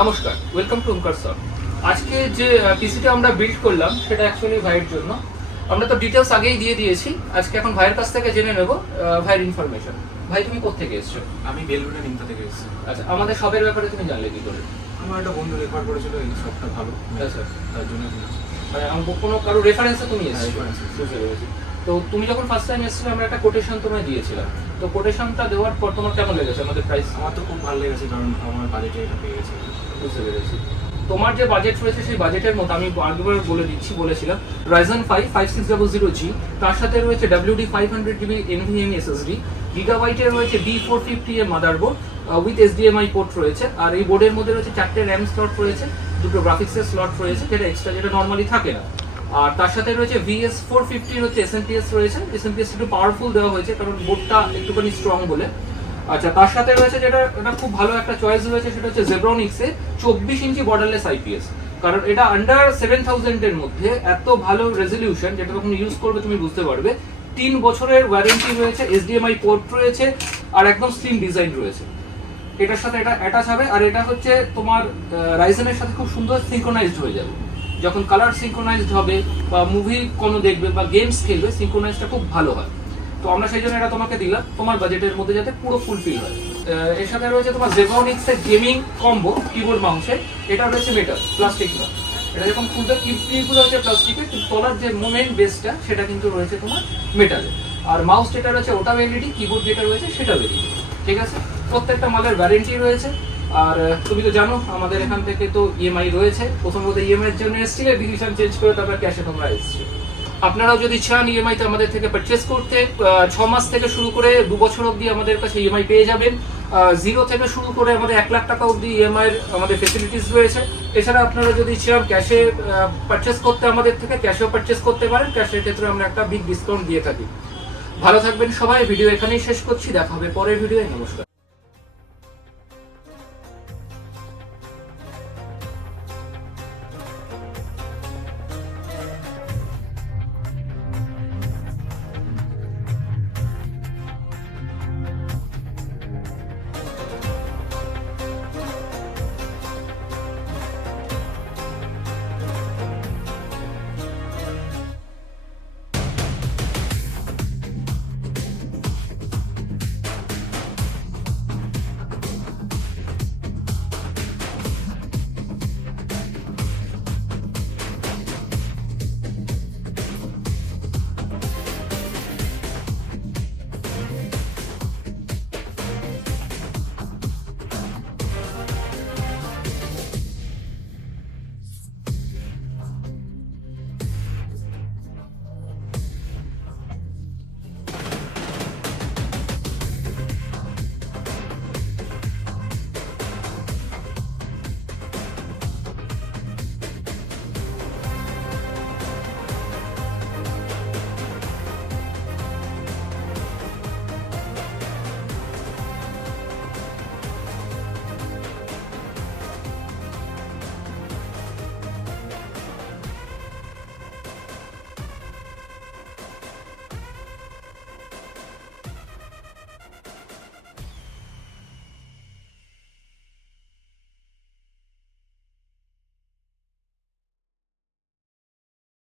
নমস্কার, welcome to Omkar soft. আজকে যে পিসিটা আমরা বিল্ড করলাম সেটা অ্যাকচুয়ালি ভাইয়ের জন্য। আমরা তো ডিটেলস আগেই দিয়ে দিয়েছি, আজকে এখন ভাইয়ের কাছ থেকে জেনে নেব ভাইয়ের ইনফরমেশন। ভাই তুমি কোত্থেকে এসছো? আমি বেলুড়ে নিমতা থেকে এসেছি। আচ্ছা, আমাদের শপের ব্যাপারে তুমি জানলে কি করে? আমার একটা বন্ধু রেফার করেছিল এই শপটা ভালো, আচ্ছা তার জন্য কিনেছি। মানে কোনো কারো রেফারেন্সে তুমি এসেছো? বুঝতে পেরেছি। তো তুমি যখন ফার্স্ট টাইম এসেছিলে আমরা একটা কোটেশন তোমায় দিয়েছিলাম, তো কোটেশনটা দেওয়ার পর তোমার কেমন লেগেছে আমাদের প্রাইস? আমার তো খুব ভালো লেগেছে, কারণ আমার বাজেটে এটা পেয়ে গেছে। বুঝতে পেরেছি। তোমার যে বাজেট রয়েছে সেই বাজেটের মতো আমি আগেবার বলেছিলাম Ryzen 5 5600G, তার সাথে রয়েছে WD 500GB NVMe SSD, গিগাবাইটের রয়েছে B450 এর মাদারবোর্ড উইথ HDMI পোর্ট রয়েছে, আর এই বোর্ডের মধ্যে রয়েছে 4টে RAM স্লট রয়েছে, 2টো গ্রাফিক্সের স্লট রয়েছে যেটা এক্সট্রা, যেটা নর্মালি থাকে না। আর তার সাথে রয়েছে VS450 হচ্ছে SMPS রয়েছে, SMPS একটু পাওয়ারফুল দেওয়া হয়েছে কারণ বোর্ডটা একটুখানি স্ট্রং বলে। আচ্ছা, তার সাথে রয়েছে যেটা খুব ভালো একটা চয়েস রয়েছে সেটা হচ্ছে জেব্রনিক্সে 24 ইঞ্চি বর্ডারলেস IPS, কারণ এটা আন্ডার 7000 এর মধ্যে এত ভালো রেজলিউশন, যেটা যখন ইউজ করবে তুমি বুঝতে পারবে। 3 বছরের ওয়ারেন্টি রয়েছে, HDMI পোর্ট রয়েছে, আর একদম স্লিম ডিজাইন রয়েছে। এটার সাথে এটা অ্যাটাচ হবে, আর এটা হচ্ছে তোমার রাইজেনের সাথে খুব সুন্দর সিনক্রোনাইজড হয়ে যাবে। যখন কালার সিনক্রোনাইজড হবে বা মুভি কোনো দেখবে বা গেমস খেলবে, সিনক্রোনাইজটা খুব ভালো হয়। তো আমরা সেই জন্য এটা তোমাকে দিলাম তোমার বাজেটের মধ্যে যাতে পুরো ফুলফিল হয়। এর সাথে রয়েছে তোমার জেব্রনিক্সের গেমিং কম্বো কিবোর্ড মাউসের, এটা রয়েছে মেটাল, প্লাস্টিক না। এটা যখন খুলবে কিগুলো হচ্ছে প্লাস্টিকের, কিন্তু তলার যে মোমেন্ট বেসটা সেটা কিন্তু রয়েছে তোমার মেটালে। আর মাউস যেটা রয়েছে ওটাও এলইডি, কিবোর্ড যেটা রয়েছে সেটাও এলইডি। ঠিক আছে, প্রত্যেকটা মালের ওয়ারেন্টি রয়েছে। আর তুমি তো জানো আমাদের এখান থেকে তো ইএমআই রয়েছে, প্রথমত ইএমআই এর জন্য এসেছিলে, ডিসিশন চেঞ্জ করে তারপর ক্যাশে তোমরা এসেছো। আপনারাও যদি চান ইএমআই তে আমাদের থেকে পারচেজ করতে, 6 মাস থেকে শুরু করে 2 বছর অবধি আমাদের কাছে ইএমআই পেয়ে যাবেন। 0 থেকে শুরু করে আমাদের 1 লাখ টাকা অবধি ইএমআই এর আমাদের ফেসিলিটিস রয়েছে। এছাড়া আপনারা যদি চান ক্যাশে পারচেজ করতে আমাদের থেকে, ক্যাশেও পারচেজ করতে পারেন। ক্যাশের ক্ষেত্রে আমরা একটা বিগ ডিসকাউন্ট দিয়ে থাকি। ভালো থাকবেন সবাই, ভিডিও এখানেই শেষ করছি, দেখা হবে পরের ভিডিওয়ে। নমস্কার।